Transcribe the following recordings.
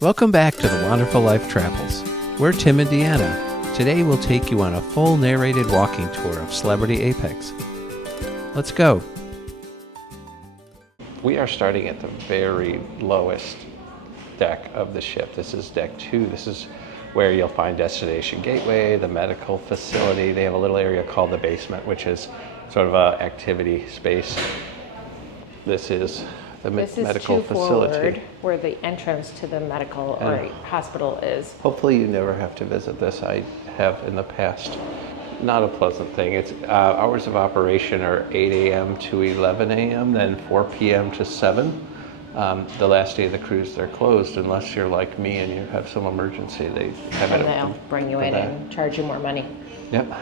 Welcome back to The Wonderful Life Travels. We're Tim and Deanna. Today we'll take you on a full narrated walking tour of Celebrity Apex. Let's go. We are starting at the very lowest deck of the ship. This is deck 2. This is where you'll find Destination Gateway, the medical facility. They have a little area called the basement, which is sort of an activity space. This is the medical facility. Forward, where the entrance to the medical or hospital is. Hopefully you never have to visit this. I have in the past. Not a pleasant thing. It's hours of operation are 8 a.m. to 11 a.m., then 4 p.m. to 7. The last day of the cruise, they're closed unless you're like me and you have some emergency. They have it. And they'll bring you in and charge you more money. Yep.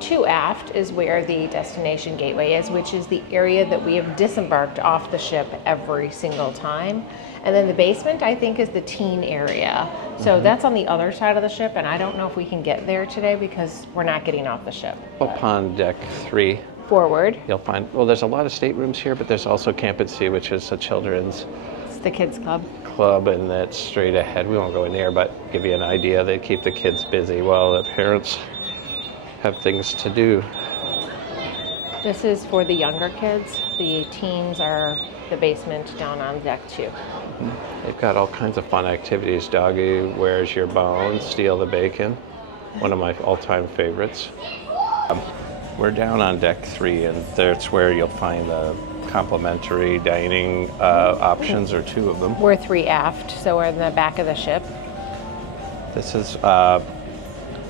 2 aft is where the destination gateway is, which is the area that we have disembarked off the ship every single time. And then the basement, I think, is the teen area. So that's on the other side of the ship, and I don't know if we can get there today because we're not getting off the ship. Up on deck 3. Forward. You'll find, well, there's a lot of staterooms here, but there's also Camp and Sea, which is a children's It's the kids club. And that's straight ahead. We won't go in there, but give you an idea. They keep the kids busy while the parents have things to do. This is for the younger kids. The teens are the basement down on deck 2. They've got all kinds of fun activities. Doggy Where's Your Bone, Steal the Bacon, one of my all-time favorites. We're down on deck 3, and that's where you'll find the complimentary dining options, or 2 of them. We're 3 aft, so we're in the back of the ship. This is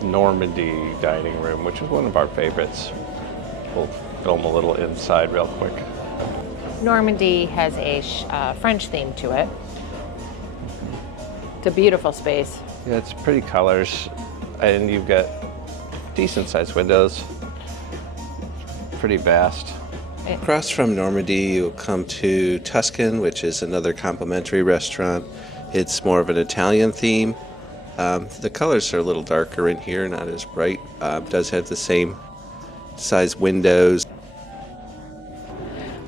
Normandy dining room, which is one of our favorites. We'll film a little inside real quick. Normandy has a French theme to it. It's a beautiful space. Yeah, it's pretty colors, and you've got decent sized windows. Pretty vast. Across from Normandy, you'll come to Tuscan, which is another complimentary restaurant. It's more of an Italian theme. The colors are a little darker in here, not as bright. Does have the same size windows.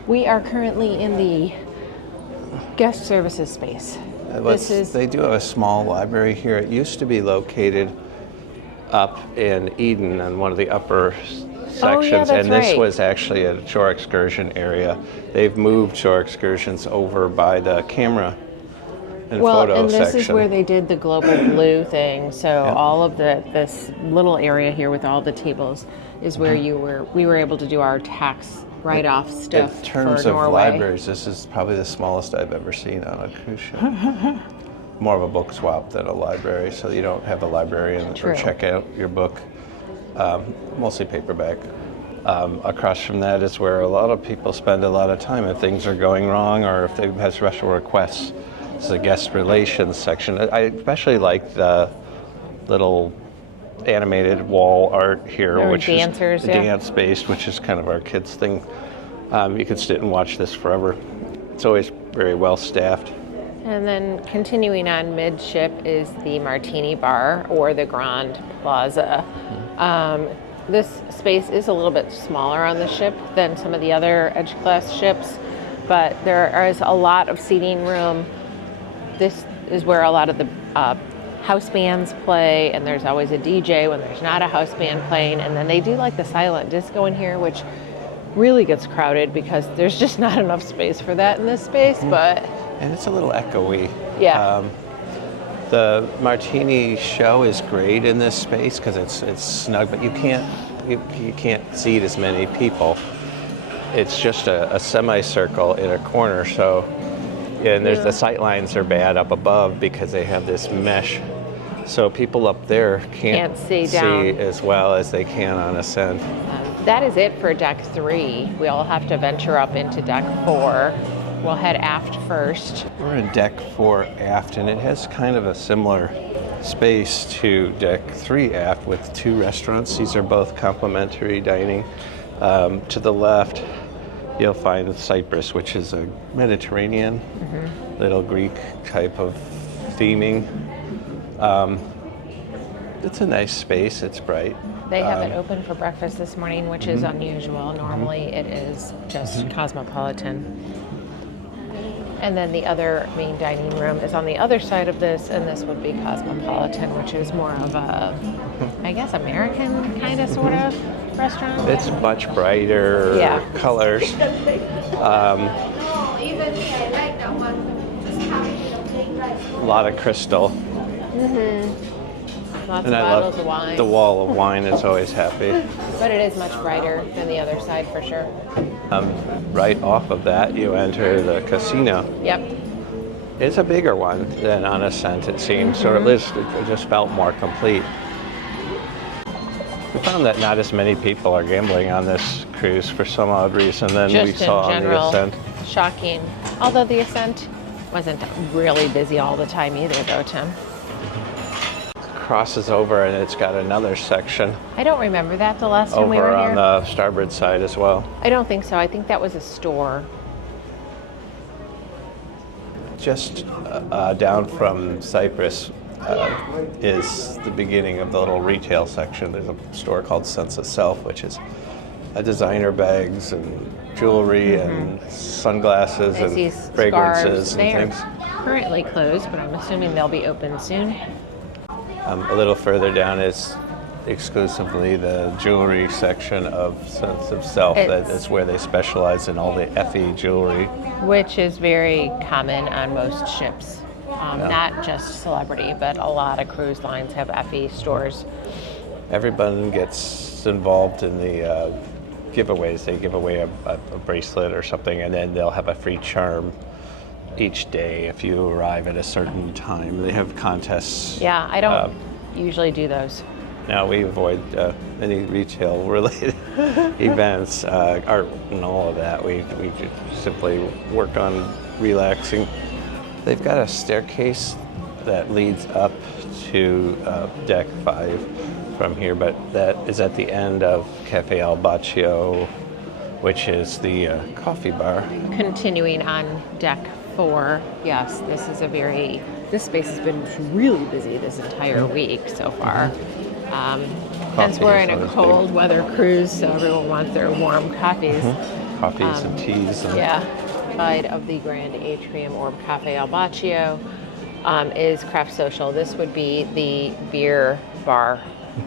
We are currently in the guest services space. They do have a small library here. It used to be located up in Eden on one of the upper sections, and this was actually a shore excursion area. They've moved shore excursions over by the camera and photo section. This is where they did the global blue thing. So all of this little area here with all the tables is where we were able to do our tax write-off stuff. In terms for of Norway. libraries, this is probably the smallest I've ever seen on a cruise ship. More of a book swap than a library, so you don't have a librarian or check out your book. Mostly paperback. Across from that is where a lot of people spend a lot of time if things are going wrong or if they have special requests. This is a guest relations section. I especially like the little animated wall art here, which dancers, is dance-based, which is kind of our kids' thing. You could sit and watch this forever. It's always very well staffed. And then continuing on midship is the Martini Bar or the Grand Plaza. This space is a little bit smaller on the ship than some of the other Edge-class ships, but there is a lot of seating room. This is where a lot of the house bands play, and there's always a DJ when there's not a house band playing, and then they do like the silent disco in here, which really gets crowded because there's just not enough space for that in this space, but... And it's a little echoey. Yeah. The Martini show is great in this space because it's snug, but you can't seat as many people. It's just a semicircle in a corner, so there's the sight lines are bad up above because they have this mesh, so people up there can't see as well as they can on ascent. That is it for deck 3. We'll have to venture up into deck 4. We'll head aft first. We're in deck 4 aft, and it has kind of a similar space to deck 3 aft with 2 restaurants. These are both complimentary dining. To the left, you'll find Cyprus, which is a Mediterranean, little Greek type of theming. It's a nice space. It's bright. They have it open for breakfast this morning, which is unusual. Normally it is just cosmopolitan. And then the other main dining room is on the other side of this, and this would be Cosmopolitan, which is more of a, I guess, American kind of sort of restaurant. It's much brighter colors. A lot of crystal. Lots And of I bottles love of wine. the wall of wine. It's always happy. But it is much brighter than the other side for sure. Right off of that, you enter the casino. Yep. It's a bigger one than on Ascent, it seems, or at least it just felt more complete. We found that not as many people are gambling on this cruise for some odd reason than we Just saw in general, on the Ascent. shocking. Although the Ascent wasn't really busy all the time either, though, Tim. Crosses over and it's got another section I don't remember that the last time we were over here. on the starboard side as well. I don't think so. I think that was a store. Just down from Cyprus is the beginning of the little retail section. There's a store called Sense of Self, which is designer bags and jewelry and sunglasses I see and fragrances scarves. They and are things. currently closed, but I'm assuming they'll be open soon. A little further down is exclusively the jewelry section of Sense of Self. That is where they specialize in all the FE jewelry. Which is very common on most ships. Not just Celebrity, but a lot of cruise lines have FE stores. Everyone gets involved in the giveaways. They give away a bracelet or something, and then they'll have a free charm each day if you arrive at a certain time. They have contests. Yeah, I don't usually do those. Now we avoid any retail-related events, art, and all of that. We just simply work on relaxing. They've got a staircase that leads up to deck 5 from here, but that is at the end of Cafe Al Baccio, which is the coffee bar. Continuing on deck 4, yes, this space has been really busy this entire week so far. Hence we're in a cold weather cruise, so everyone wants their warm coffees. Coffees and teas. And Side of the Grand Atrium or Cafe Al Baccio is Craft Social. This would be the beer bar.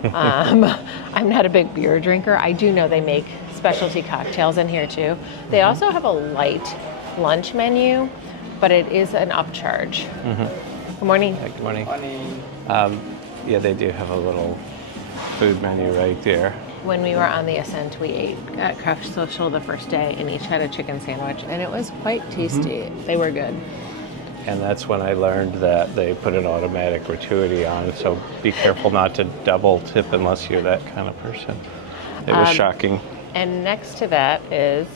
I'm not a big beer drinker. I do know they make specialty cocktails in here too. They also have a light lunch menu, but it is an upcharge. Good morning. Good morning. Yeah, they do have a little food menu right there. When we were on the Ascent, we ate at Craft Social the first day and each had a chicken sandwich, and it was quite tasty. They were good. And that's when I learned that they put an automatic gratuity on, so be careful not to double tip unless you're that kind of person. It was shocking. And next to that is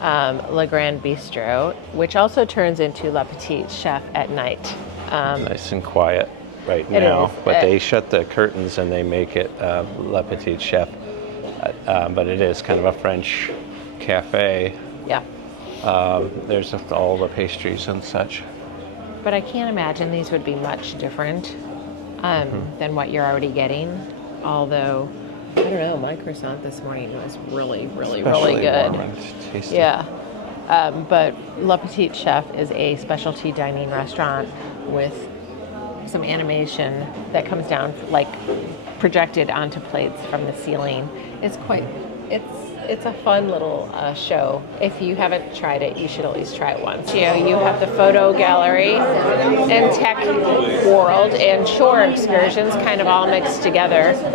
Le Grand Bistro, which also turns into Le Petit Chef at night. Nice and quiet right It now, is. but they shut the curtains and they make it Le Petit Chef. But it is kind of a French cafe. Yeah. There's all the pastries and such. But I can't imagine these would be much different than what you're already getting. Although, I don't know, my croissant this morning was really, really, Especially really good. warm and tasty. Yeah. But Le Petit Chef is a specialty dining restaurant with some animation that comes down, like projected onto plates from the ceiling. It's a fun little show. If you haven't tried it, you should at least try it once. You have the photo gallery and tech world and shore excursions kind of all mixed together. So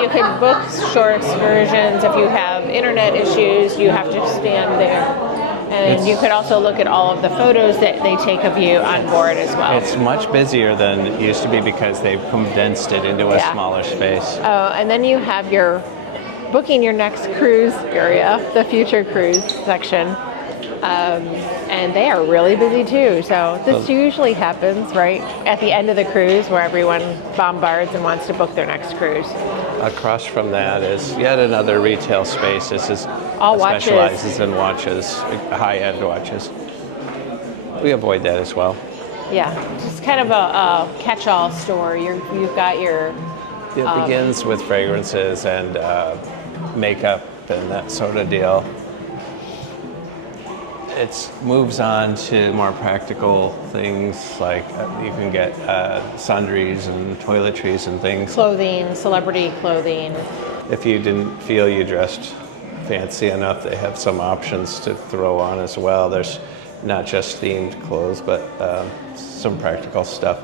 you can book shore excursions. If you have internet issues, you have to stand there. And you could also look at all of the photos that they take of you on board as well. It's much busier than it used to be because they've condensed it into a smaller space. Oh, and then you have your booking your next cruise area, the future cruise section. And they are really busy too. So this usually happens right at the end of the cruise where everyone bombards and wants to book their next cruise. Across from that is yet another retail space. This is all watches. Specializes in watches, high-end watches. We avoid that as well. Yeah, just kind of a catch-all store. You've got your... It begins with fragrances and makeup and that sort of deal. it moves on to more practical things like you can get sundries and toiletries and things. Clothing, celebrity clothing. If you didn't feel you dressed fancy enough, they have some options to throw on as well. There's not just themed clothes, but some practical stuff.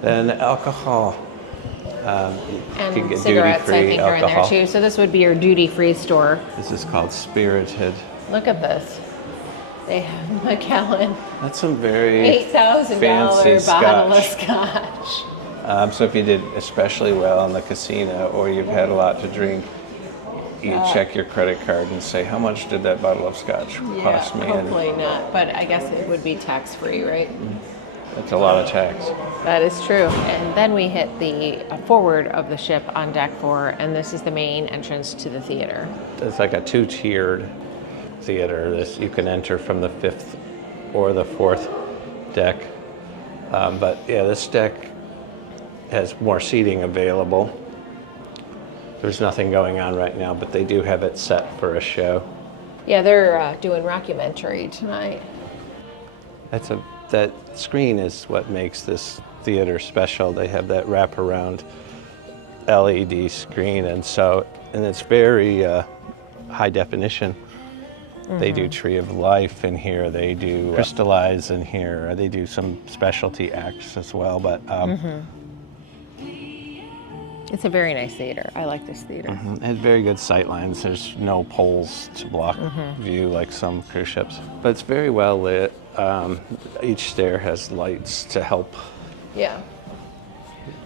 Then alcohol. You can get cigarettes, I think, duty-free are in there alcohol. too. So this would be your duty-free store. This is called Spirited. Look at this. They have Macallan. That's some very $8,000 fancy bottle of scotch. scotch. So if you did especially well in the casino or you've had a lot to drink, you check your credit card and say, how much did that bottle of scotch cost me? Hopefully not, but I guess it would be tax-free, right? That's a lot of tax. That is true. And then we hit the forward of the ship on deck 4, and this is the main entrance to the theater. It's like a 2-tiered theater. You can enter from the 5th or the 4th deck. But yeah, this deck has more seating available. There's nothing going on right now, but they do have it set for a show. Yeah, they're doing rockumentary tonight. That screen is what makes this theater special. They have that wraparound LED screen, and it's very high definition. They do Tree of Life in here. They do Crystallize in here. They do some specialty acts as well. But It's a very nice theater. I like this theater. It has very good sight lines. There's no poles to block view like some cruise ships. But it's very well lit. Each stair has lights to help Yeah.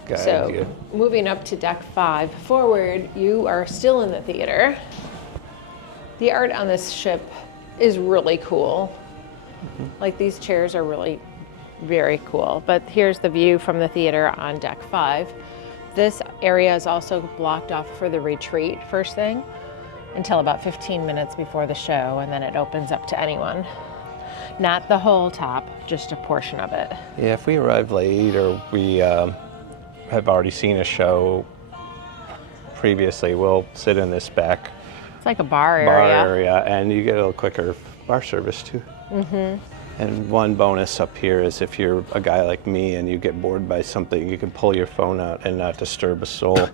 guide you. Moving up to deck 5 forward, you are still in the theater. The art on this ship is really cool. Like, these chairs are really very cool. But here's the view from the theater on deck 5. This area is also blocked off for the retreat first thing until about 15 minutes before the show, and then it opens up to anyone. Not the whole top, just a portion of it. Yeah, if we arrive late or we have already seen a show previously, we'll sit in this back It's like a bar area. And you get a little quicker bar service too. And one bonus up here is if you're a guy like me and you get bored by something, you can pull your phone out and not disturb a soul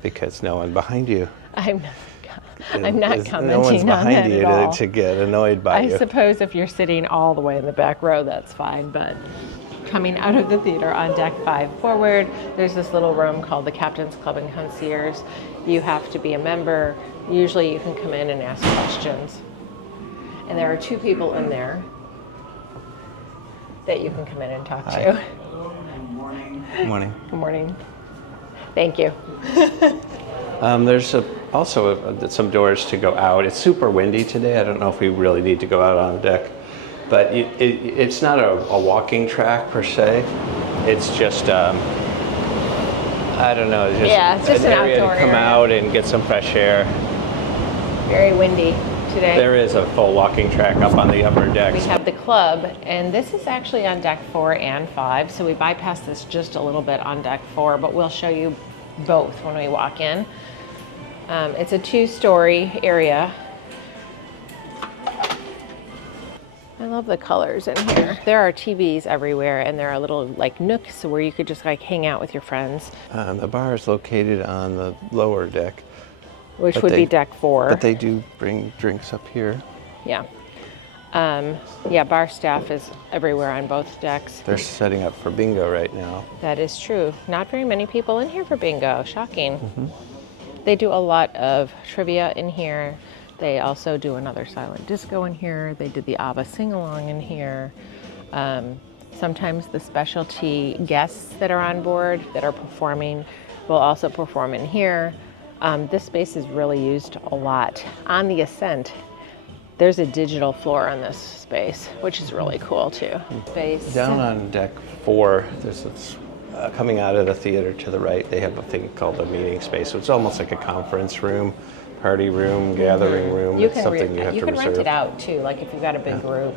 because no one behind you. I'm not commenting no one's on behind that you at all. to get annoyed by you. I suppose if you're sitting all the way in the back row, that's fine, but coming out of the theater on deck 5 forward, there's this little room called the Captain's Club and Concierge. You have to be a member. Usually you can come in and ask questions. And there are 2 people in there that you can come in and talk to. Good morning. Good morning. Thank you. There's also some doors to go out. It's super windy today. I don't know if we really need to go out on deck, but it's not a walking track per se. It's just I don't know. It's just an area outdoor to come area. out and get some fresh air. Very windy today. There is a full walking track up on the upper We decks. have the club, and this is actually on deck 4 and 5, so we bypass this just a little bit on deck 4, but we'll show you both when we walk in. It's a 2-story area. I love the colors in here. There are TVs everywhere, and there are little like nooks where you could just like hang out with your friends, The bar is located on the lower deck, which But would be they- deck 4. but they do bring drinks up here. Yeah. Bar staff is everywhere on both decks. They're setting up for bingo right now. That is true. Not very many people in here for bingo. Shocking. They do a lot of trivia in here. They also do another silent disco in here. They did the ABBA sing-along in here. Sometimes the specialty guests that are on board that are performing will also perform in here. This space is really used a lot. On the ascent, there's a digital floor on this space, which is really cool too. Space. Down on deck 4, there's this, coming out of the theater to the right, they have a thing called a meeting space. So it's almost like a conference room, party room, gathering room. It's something you have to rent reserve. it out too. Like if you've got a big group,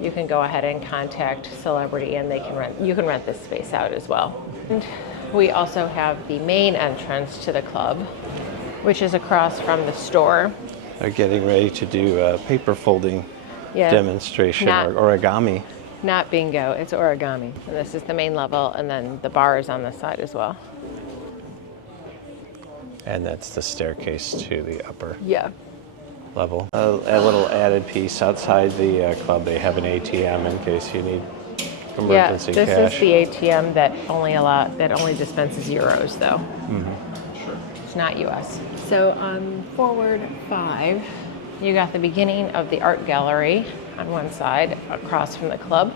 you can go ahead and contact Celebrity, and you can rent this space out as well. And we also have the main entrance to the club, which is across from the store. They're getting ready to do paper folding demonstration or origami. Not bingo, it's origami. And this is the main level, and then the bar is on this side as well. And that's the staircase to the upper level. A little added piece outside the club, they have an ATM in case you need emergency cash. This is the ATM that only dispenses euros though. It's not US. So on forward 5, you got the beginning of the art gallery on one side across from the club.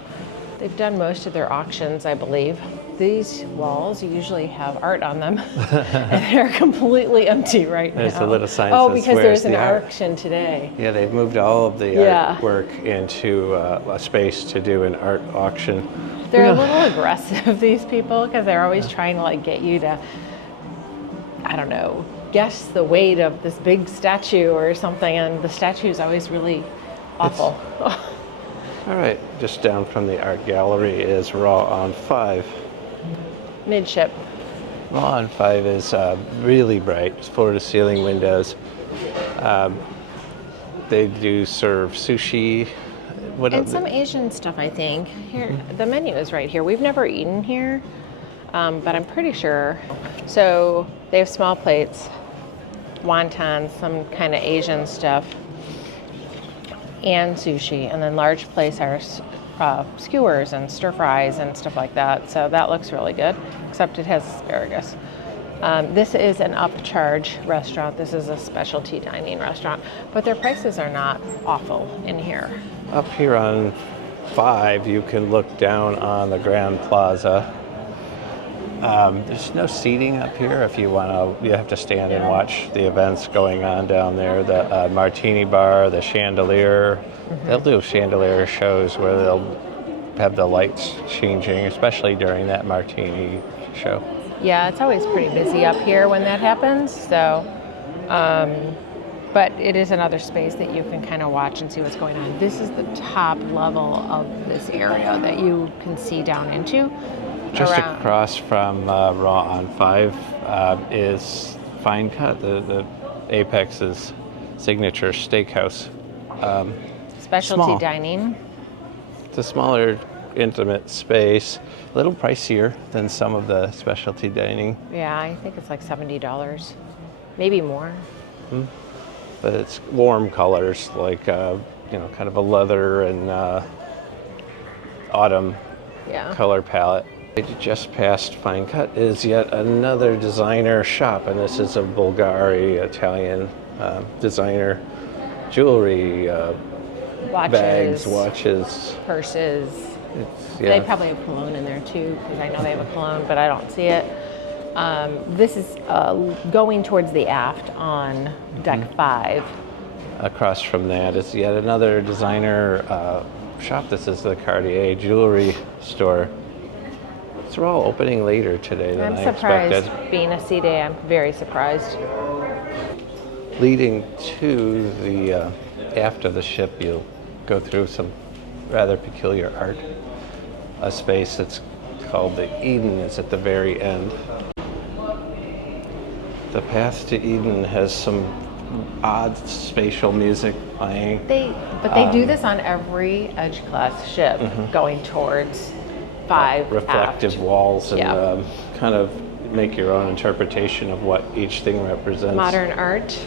They've done most of their auctions, I believe. These walls usually have art on them, and they're completely empty right now. There's a little sign Oh, that says, because there's an art? auction today. Yeah, they've moved all of the artwork into a space to do an art auction. They're a little aggressive, these people, because they're always trying to like get you to, I don't know, guess the weight of this big statue or something, and the statue is always really awful. All right, just down from the art gallery is Raw on 5. Midship. Raw on 5 is really bright, floor-to-ceiling windows. They do serve sushi. And some Asian stuff, I think. Here, the menu is right here. We've never eaten here, but I'm pretty sure. So they have small plates, wontons, some kind of Asian stuff, and sushi. And then large plates are skewers and stir fries and stuff like that. So that looks really good, except it has asparagus. This is an upcharge restaurant. This is a specialty dining restaurant, but their prices are not awful in here. Up here on 5, you can look down on the Grand Plaza. There's no seating up here if you want to. You have to stand and watch the events going on down there. The martini bar, the chandelier. They'll do chandelier shows where they'll have the lights changing, especially during that martini show. Yeah, it's always pretty busy up here when that happens. So, but it is another space that you can kind of watch and see what's going on. This is the top level of this area that you can see down into. Just across from Raw on 5 is Fine Cut, the Apex's signature steakhouse. Specialty dining. It's a smaller, intimate space, a little pricier than some of the specialty dining. Yeah, I think it's like $70, maybe more. But it's warm colors, like kind of a leather and autumn color palette. Just past Fine Cut is yet another designer shop, and this is a Bulgari Italian designer. Jewelry, bags, watches, purses. They probably have cologne in there too, because I know they have a cologne, but I don't see it. This is going towards the aft on deck 5. Across from that is yet another designer shop. This is the Cartier jewelry store. They're all opening later today than I expected. I'm surprised. Being a C day, I'm very surprised. Leading to the aft of the ship, you'll go through some rather peculiar art. A space that's called the Eden is at the very end. The path to Eden has some odd spatial music playing. They do this on every Edge class ship going towards 5 reflective aft. walls and kind of make your own interpretation of what each thing represents. Modern art.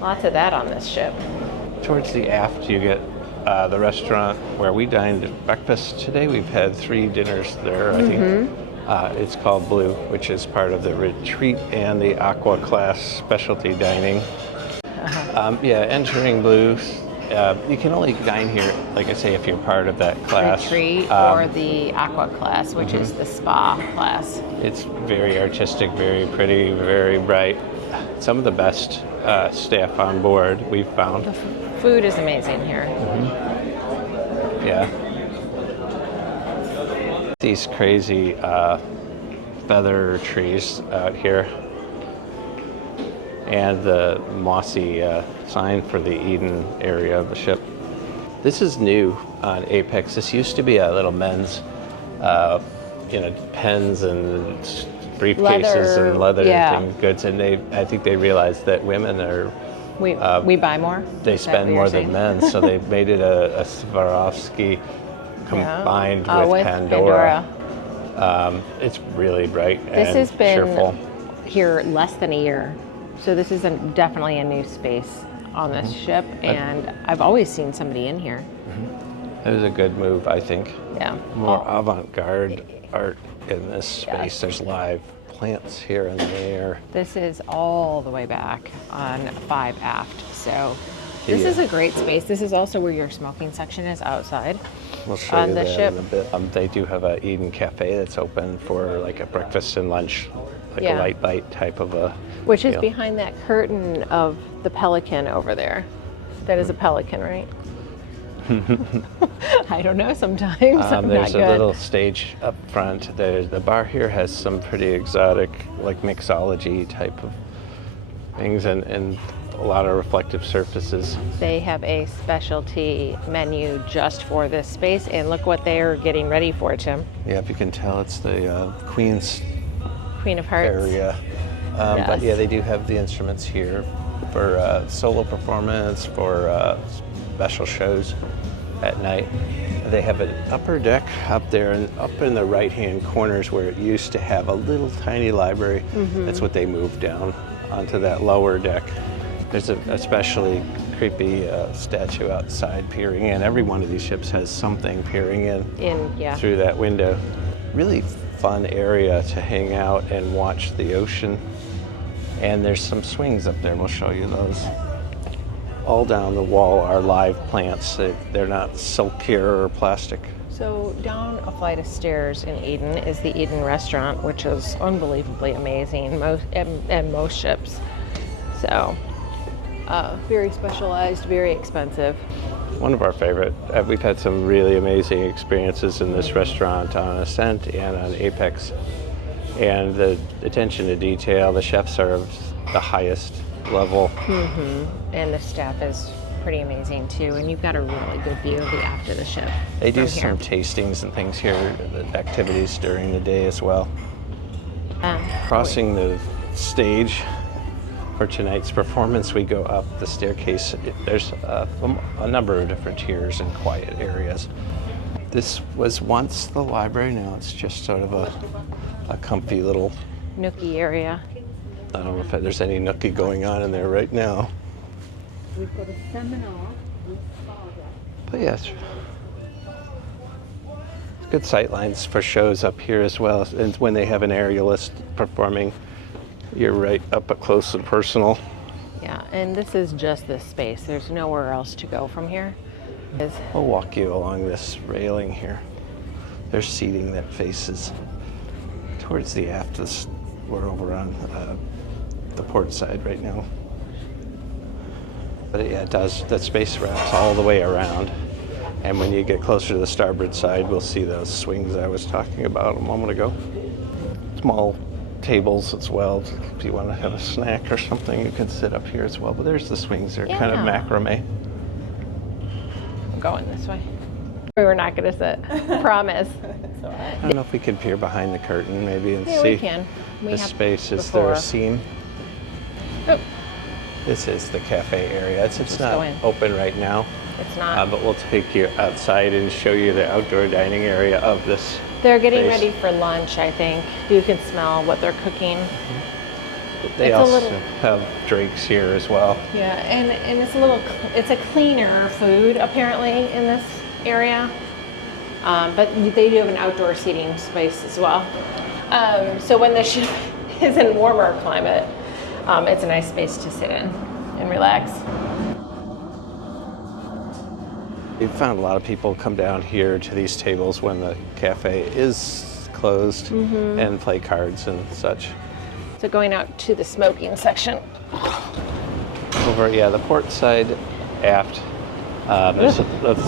Lots of that on this ship. Towards the aft, you get the restaurant where we dined at breakfast today. We've had 3 dinners there, I think. It's called Blue, which is part of the Retreat and the Aqua class specialty dining. Entering Blue, you can only dine here, like I say, if you're part of that class. Retreat or the Aqua class, which is the spa class. It's very artistic, very pretty, very bright. Some of the best staff on board we've found. The food is amazing here. Yeah. These crazy feather trees out here. And the mossy sign for the Eden area of the ship. This is new on Apex. This used to be a little men's, pens and briefcases and leather goods, and I think they realized that women are We buy more? They Is that spend what more you're than saying? men, so they made it a Swarovski combined with Pandora. It's really bright This and has been cheerful. here less than a year. So this is definitely a new space on this ship, and I've always seen somebody in here. It was a good move, I think. Yeah. More avant-garde art in this space. Yes. There's live plants here and there. This is all the way back on 5 aft. So this is a great space. This is also where your smoking section is outside. We'll show on you the that ship. in a bit. They do have a Eden Cafe that's open for like a breakfast and lunch, like Yeah. a light bite type of a Which is deal. behind that curtain of the pelican over there. That is a pelican, right? I don't know sometimes. I'm There's not a good. little stage up front. The bar here has some pretty exotic, like mixology type of things and a lot of reflective surfaces. They have a specialty menu just for this space, and look what they're getting ready for, Tim. Yeah, if you can tell, it's the Queen's Queen of Hearts. area. But Yes. yeah, they do have the instruments here for solo performance, for special shows at night. They have an upper deck up there, and up in the right-hand corners where it used to have a little tiny library. That's what they moved down onto that lower deck. There's a especially creepy statue outside peering in. Every one of these ships has something peering in through that window. Really fun area to hang out and watch the ocean. And there's some swings up there, and we'll show you those. All down the wall are live plants. They're not silkier or plastic. So down a flight of stairs in Eden is the Eden restaurant, which is unbelievably amazing and most ships. So very specialized, very expensive. One of our favorite. We've had some really amazing experiences in this restaurant on Ascent and on Apex. And the attention to detail, the chefs are of the highest level. And the staff is pretty amazing too. And you've got a really good view of the aft of the ship. They do from here. some tastings and things here, the activities during the day as well. Crossing the stage for tonight's performance, we go up the staircase. There's a number of different tiers and quiet areas. This was once the library. Now it's just sort of a comfy little, Nookie area. I don't know if there's any nookie going on in there right now. We've got a seminar with Father. But yeah, it's good sight lines for shows up here as well. And when they have an aerialist performing, you're right up close and personal. Yeah, and this is just this space. There's nowhere else to go from here. I'll walk you along this railing here. There's seating that faces towards the aft. We're over on the port side right now. But yeah, it does. That space wraps all the way around. And when you get closer to the starboard side, we'll see those swings I was talking about a moment ago. Small tables as well. If you want to have a snack or something, you can sit up here as well. But there's the swings. They're kind of macrame. I'm going this way. We were not going to sit. Promise. I don't know if we could peer behind the curtain maybe and Yeah, see we can. We this have space. Is there before. a scene? Oh, This is the cafe area. It's Just not go in. open right now, it's not. but we'll take you outside and show you the outdoor dining area of this. They're getting space. ready for lunch, I think. You can smell what they're cooking. They It's a also little- have drinks here as well. Yeah, and it's a cleaner food apparently in this area. But they do have an outdoor seating space as well. So when the ship is in warmer climate, it's a nice space to sit in and relax. We've found a lot of people come down here to these tables when the cafe is closed and play cards and such. So going out to the smoking section. Over, the port side aft, there's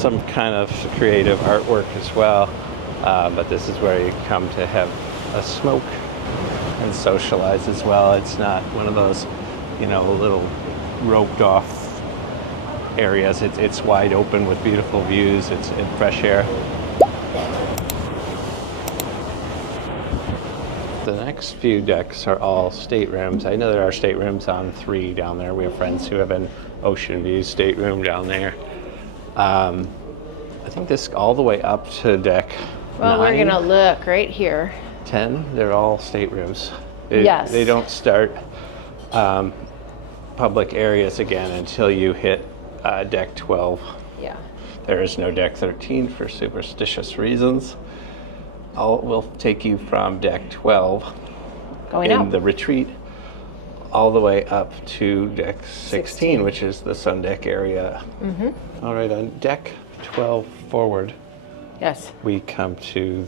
some kind of creative artwork as well, but this is where you come to have a smoke and socialize as well. It's not one of those, little roped off areas. It's wide open with beautiful views. It's in fresh air. The next few decks are all staterooms. I know there are staterooms on 3 down there. We have friends who have an ocean view stateroom down there. I think this all the way up to deck Well, 9, we're gonna look right here. 10. They're all staterooms. Yes. They don't start public areas again until you hit deck 12. Yeah. There is no deck 13 for superstitious reasons. We'll take you from deck 12 Going in up. the retreat all the way up to deck 16, which is the sun deck area. All right, on deck 12 forward, Yes. we come to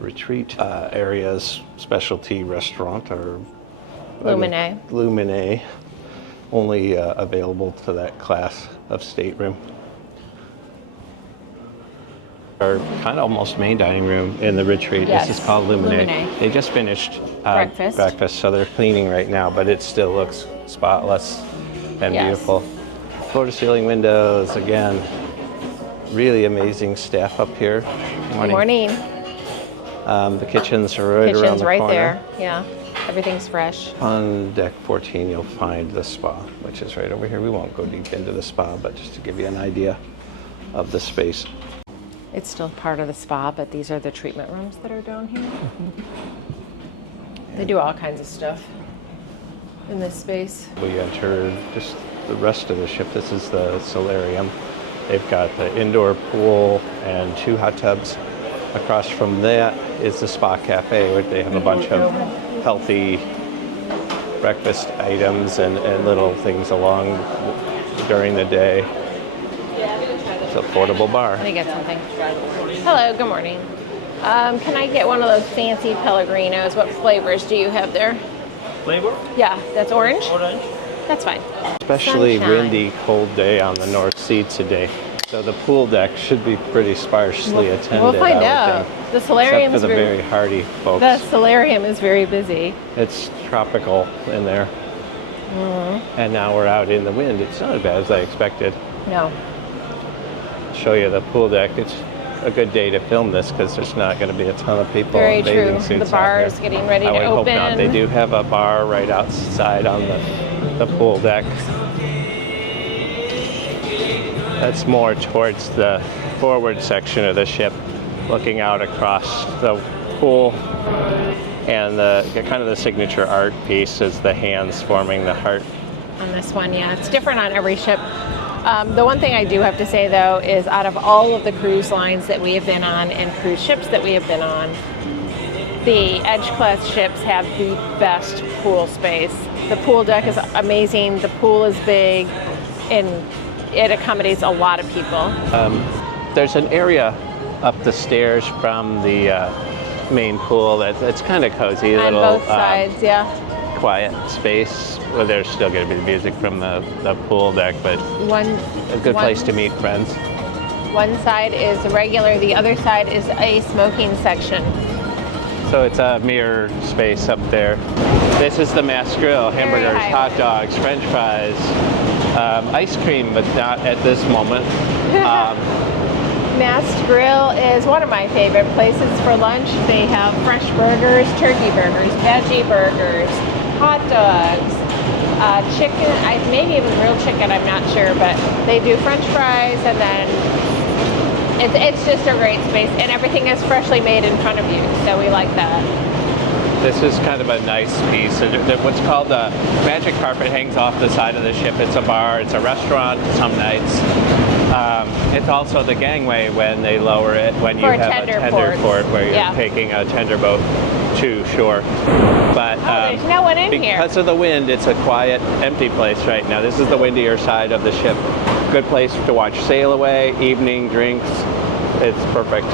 retreat areas, specialty restaurant or Lumine, only available to that class of stateroom. Our kind of almost main dining room in the retreat. Yes, This is called Lumine. Lumine. They just finished Breakfast. so they're cleaning right now, but it still looks spotless and Yes. beautiful. Floor to ceiling windows, again, really amazing staff up here. Good morning. The kitchens are right around Kitchen's the right corner. there. Yeah. Everything's fresh. On deck 14, you'll find the spa, which is right over here. We won't go deep into the spa, but just to give you an idea of the space. It's still part of the spa, but these are the treatment rooms that are down here. They do all kinds of stuff in this space. We enter just the rest of the ship. This is the solarium. They've got the indoor pool and 2 hot tubs. Across from that is the spa cafe, where they have a bunch of healthy breakfast items and little things along during the day. It's a portable bar. Let me get something. Hello, good morning. Can I get one of those fancy Pellegrinos? What flavors do you have there? Flavor? Yeah, that's orange? Orange. That's fine. Especially Sunshine. windy, cold day on the North Sea today. So the pool deck should be pretty sparsely attended. We'll find I would out. think. The solarium Except for is the very hardy folks. the solarium is very busy. It's tropical in there. Mm-hmm. And now we're out in the wind. It's not as bad as I expected. No. I'll show you the pool deck. It's a good day to film this because there's not going to be a ton of people Very in bathing true. suits The bar out is here. getting ready I to would open. hope not. They do have a bar right outside on the pool deck. That's more towards the forward section of the ship, looking out across the pool. And the kind of the signature art piece is the hands forming the heart. On this one, yeah. It's different on every ship. The one thing I do have to say, though, is out of all of the cruise lines that we have been on and cruise ships that we have been on, the Edge-class ships have the best pool space. The pool deck is amazing. The pool is big, and it accommodates a lot of people. There's an area up the stairs from the main pool that's kind of cozy, On little both sides, yeah. quiet space. Well, there's still going to be the music from the pool deck, but a good place to meet friends. One side is regular, the other side is a smoking section. So it's a mirror space up there. This is the mass grill, hamburgers, high. hot dogs, french fries, ice cream, but not at this moment. Mast Grill is one of my favorite places for lunch. They have fresh burgers, turkey burgers, veggie burgers, hot dogs, chicken, maybe even grilled chicken, I'm not sure, but they do french fries, and then it's just a great space, and everything is freshly made in front of you, so we like that. This is kind of a nice piece. What's called the magic carpet hangs off the side of the ship. It's a bar, it's a restaurant some nights. It's also the gangway when they lower it, when you For a have tender a tender port. port where you're Yeah. taking a tender boat to shore. But There's no one in here. because of the wind, it's a quiet, empty place right now. This is the windier side of the ship. Good place to watch sail away, evening drinks. It's perfect.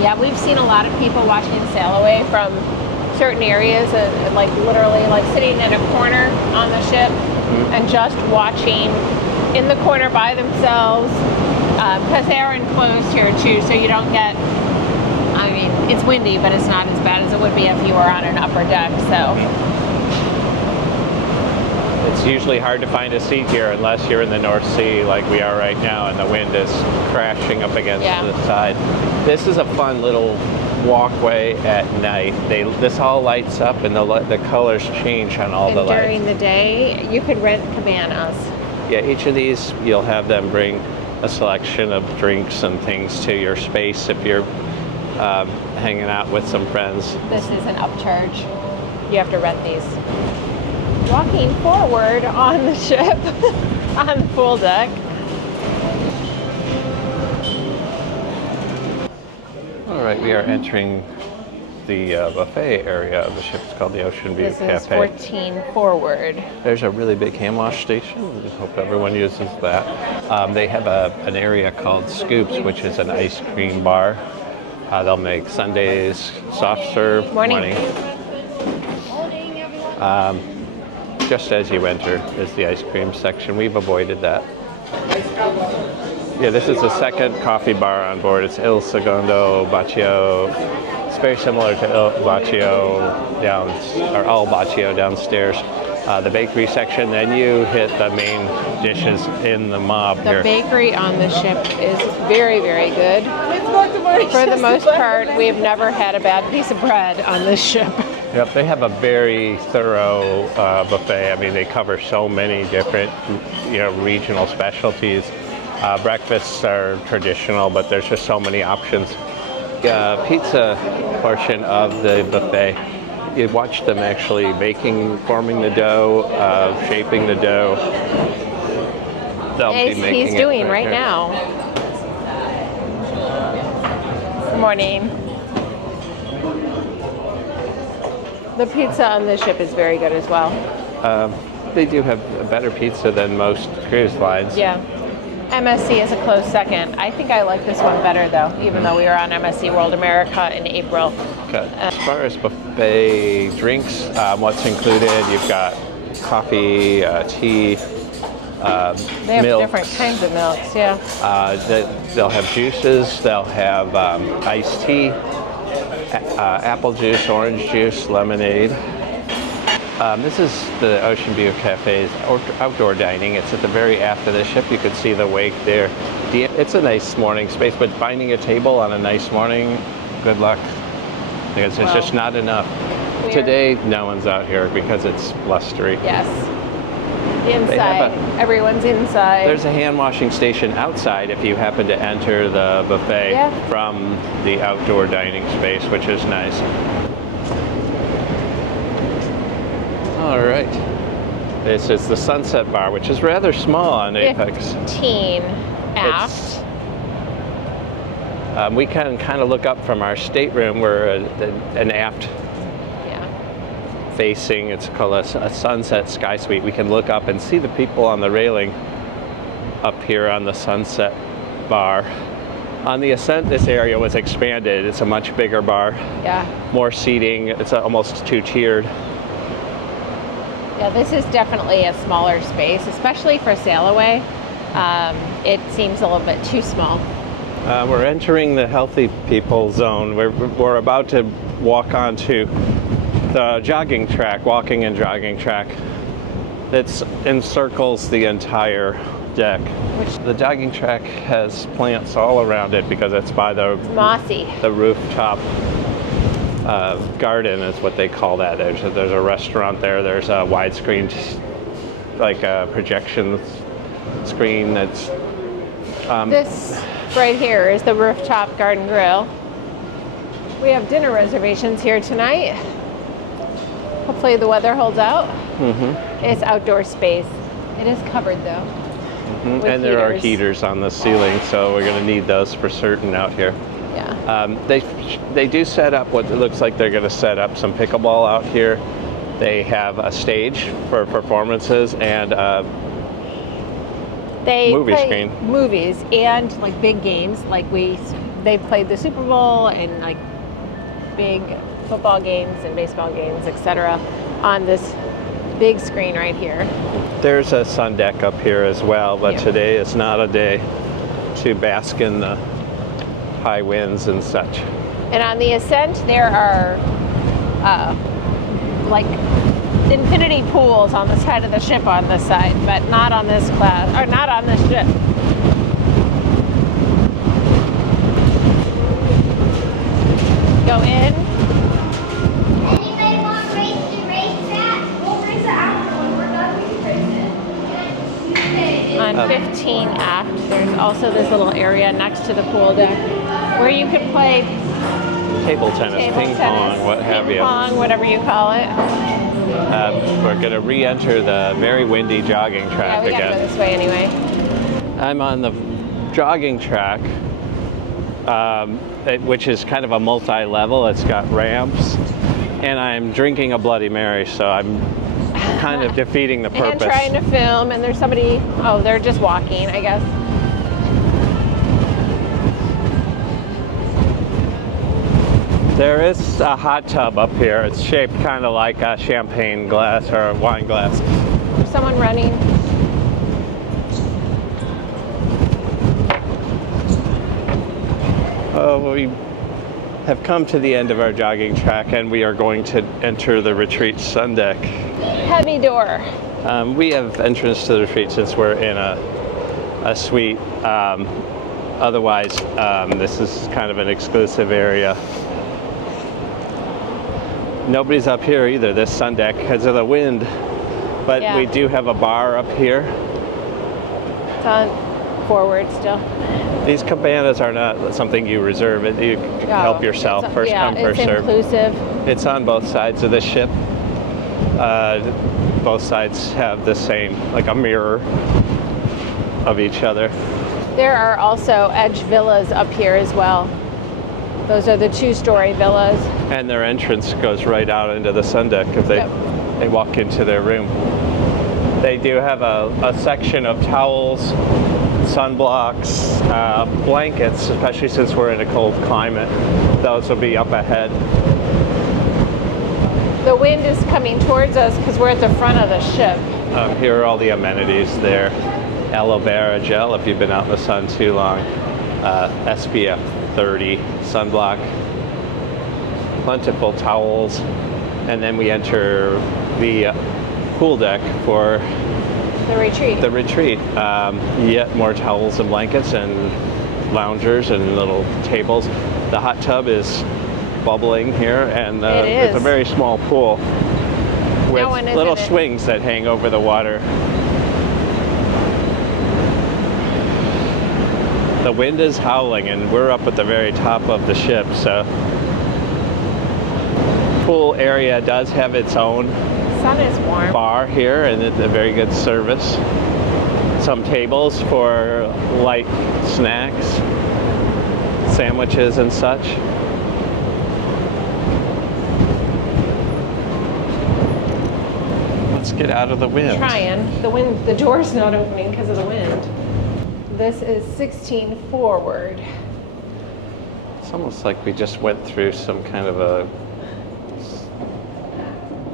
Yeah, we've seen a lot of people watching sail away from certain areas, and like literally like sitting in a corner on the ship and just watching in the corner by themselves, because they are enclosed here too, so you don't get, I mean, it's windy, but it's not as bad as it would be if you were on an upper deck, so. It's usually hard to find a seat here unless you're in the North Sea like we are right now and the wind is crashing up against Yeah. the side. This is a fun little walkway at night. This all lights up, and the colors change on all And the lights. during the day, you could rent cabanas. Yeah, each of these, you'll have them bring a selection of drinks and things to your space if you're hanging out with some friends. This is an upcharge. You have to rent these. Walking forward on the ship, on the pool deck. All right, we are entering the buffet area of the ship. It's called the Ocean View This is Cafe. 14 forward. There's a really big hand wash station. We hope everyone uses that. They have an area called Scoops, which is an ice cream bar. They'll make sundaes, soft serve. Morning. Just as you enter is the ice cream section. We've avoided that. Yeah, this is the second coffee bar on board. It's Il Secondo Bacio. It's very similar to Il Bacio or Al Bacio downstairs. The bakery section, then you hit the main dishes in the mob The here. bakery on the ship is very, very good. For the most part, we have never had a bad piece of bread on this ship. Yep, they have a very thorough buffet. I mean, they cover so many different, regional specialties. Breakfasts are traditional, but there's just so many options. Pizza portion of the buffet, you watch them actually forming the dough, shaping the dough. They'll be making He's it doing right here. now. Good morning. The pizza on this ship is very good as well. They do have a better pizza than most cruise lines. Yeah. MSC is a close second. I think I like this one better though, even though we were on MSC World America in April. Okay. As far as buffet drinks, what's included, you've got coffee, tea, They have milks. different kinds of milks, yeah. They'll have juices, they'll have iced tea, apple juice, orange juice, lemonade. This is the Ocean View Cafe's outdoor dining. It's at the very aft of the ship. You can see the wake there. It's a nice morning space, but finding a table on a nice morning, good luck, because there's just not enough. Today, no one's out here because it's blustery. Yes. Inside. Everyone's inside. There's a hand washing station outside if you happen to enter the buffet from the outdoor dining space, which is nice. All right. This is the Sunset Bar, which is rather small on Apex. 15 aft. We can kind of look up from our stateroom. We're an aft facing, it's called a Sunset Sky Suite. We can look up and see the people on the railing up here on the Sunset Bar. On the ascent, this area was expanded. It's a much bigger bar. Yeah. More seating. It's almost two-tiered. Yeah, this is definitely a smaller space, especially for sail away. It seems a little bit too small. We're entering the healthy people zone. We're about to walk onto the jogging track, walking and jogging track that encircles the entire deck. The jogging track has plants all around it because it's by It's mossy. the rooftop garden is what they call that. There's a restaurant there. There's a widescreen, like a projection screen that's... This right here is the rooftop garden grill. We have dinner reservations here tonight. Hopefully the weather holds out. Mm-hmm. It's outdoor space. It is covered though. Mm-hmm. And there are heaters on the ceiling, so we're going to need those for certain out here. Yeah. They do set up what it looks like they're going to set up some pickleball out here. They have a stage for performances and they movie play screen. Movies and like big games. Like they played the Super Bowl and like big football games and baseball games, etc. on this big screen right here. There's a sun deck up here as well, but today is not a day to bask in the high winds and such. And on the ascent, there are like infinity pools on the side of the ship on this side, but not on this class, or not on this ship. go in. Anybody want to race that? We'll race it after when we're done. We can race it. On 15F, there's also this little area next to the pool deck where you can play Table tennis, table ping tennis, pong, what have ping you. pong, whatever you call it. We're going to re-enter the very windy jogging Yeah, track we gotta go again. this way anyway. I'm on the jogging track, which is kind of a multi-level. It's got ramps, and I'm drinking a Bloody Mary, so I'm kind of defeating the purpose. And trying to film, and there's somebody, oh, they're just walking, I guess. There is a hot tub up here. It's shaped kind of like a champagne glass or a wine glass. There's someone running. We have come to the end of our jogging track, and we are going to enter the retreat sun deck. Heavy door. We have entrance to the retreat since we're in a suite. Otherwise, this is kind of an exclusive area. Nobody's up here either, this sun deck, because of the wind. But Yeah. we do have a bar up here. It's on forward still. These cabanas are not something you reserve. You can help yourself, It's- first yeah, come, first it's serve. inclusive. It's on both sides of the ship. Both sides have the same, like a mirror of each other. There are also edge villas up here as well. Those are the 2-story villas. And their entrance goes right out into the sun deck if they walk into their room. They do have a section of towels, sunblocks, blankets, especially since we're in a cold climate. Those will be up ahead. The wind is coming towards us because we're at the front of the ship. Here are all the amenities there. Aloe vera gel if you've been out in the sun too long. SPF 30 sunblock. Plentiful towels. And then we enter the pool deck for The retreat. the retreat. Yet more towels and blankets and loungers and little tables. The hot tub is bubbling here, and It it's a is. very small pool with That one isn't little it? swings that hang over the water. The wind is howling, and we're up at the very top of the ship, so pool area does have its own Sun is warm. bar here, and it's a very good service. Some tables for light snacks, sandwiches and such. Let's get out of the wind. Trying. The wind. The door's not opening because of the wind. This is 16 forward. It's almost like we just went through some kind of a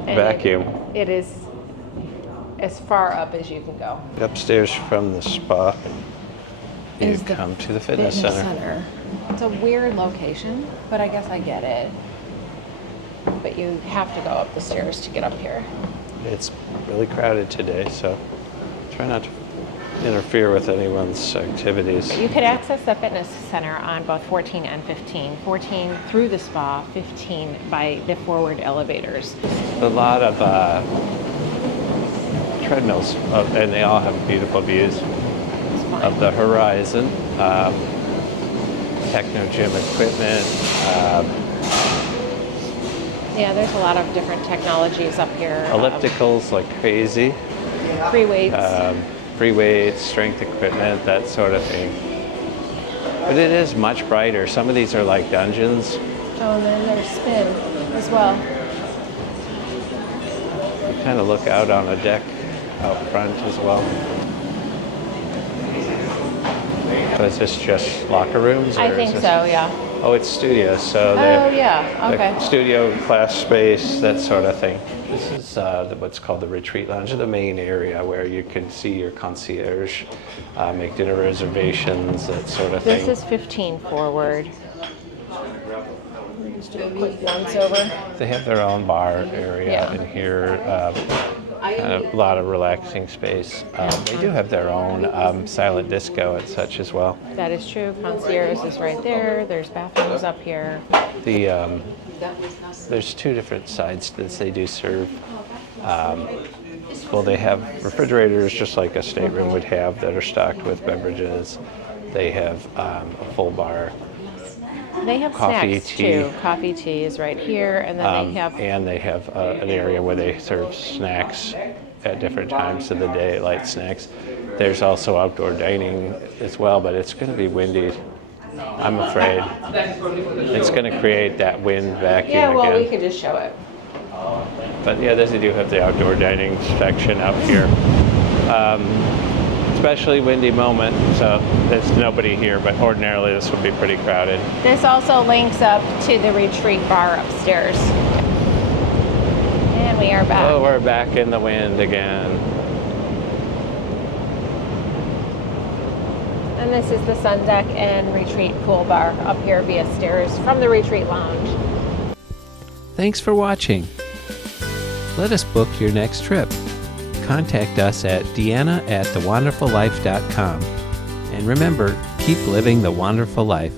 And vacuum. It is as far up as you can go. Upstairs from the spa, you Is the come to the fitness center. It's a weird location, but I guess I get it. But you have to go up the stairs to get up here. It's really crowded today, so try not to interfere with anyone's activities. You could access the fitness center on both 14 and 15. 14 through the spa, 15 by the forward elevators. A lot of treadmills, and they all have beautiful views It's fine. of the horizon. Techno gym equipment. Yeah, there's a lot of different technologies up here. Ellipticals like crazy. Free weights. Free weights, strength equipment, that sort of thing. But it is much brighter. Some of these are like dungeons. Oh, and then there's spin as well. You kind of look out on a deck out front as well. So is this just locker rooms? I or think is this- so, yeah. Oh, it's studios, so Oh, they're yeah, okay. like studio class space, that sort of thing. This is what's called the retreat lounge, the main area where you can see your concierge, make dinner reservations, that sort of thing. This is 15 forward. Just do a quick once over. They have their own bar area Yeah. in here. A lot of relaxing space. They do have their own silent disco and such as well. That is true. Concierge is right there. There's bathrooms up here. There's two different sides to this. They do serve. Well, they have refrigerators just like a stateroom would have that are stocked with beverages. They have a full bar. They have Coffee, snacks tea. too. Coffee, tea is right here, and then they have an area where they serve snacks at different times of the day, light snacks. There's also outdoor dining as well, but it's going to be windy. I'm afraid it's going to create that wind vacuum Yeah, well, again. we could just show it. But yeah, they do have the outdoor dining section out here. Especially windy moment, so there's nobody here, but ordinarily this would be pretty crowded. This also links up to the retreat bar upstairs. And we are back. Oh, we're back in the wind again. And this is the sun deck and retreat pool bar up here via stairs from the retreat lounge. Thanks for watching. Let us book your next trip. Contact us at deanna@thewonderfullife.com. And remember, keep living the wonderful life.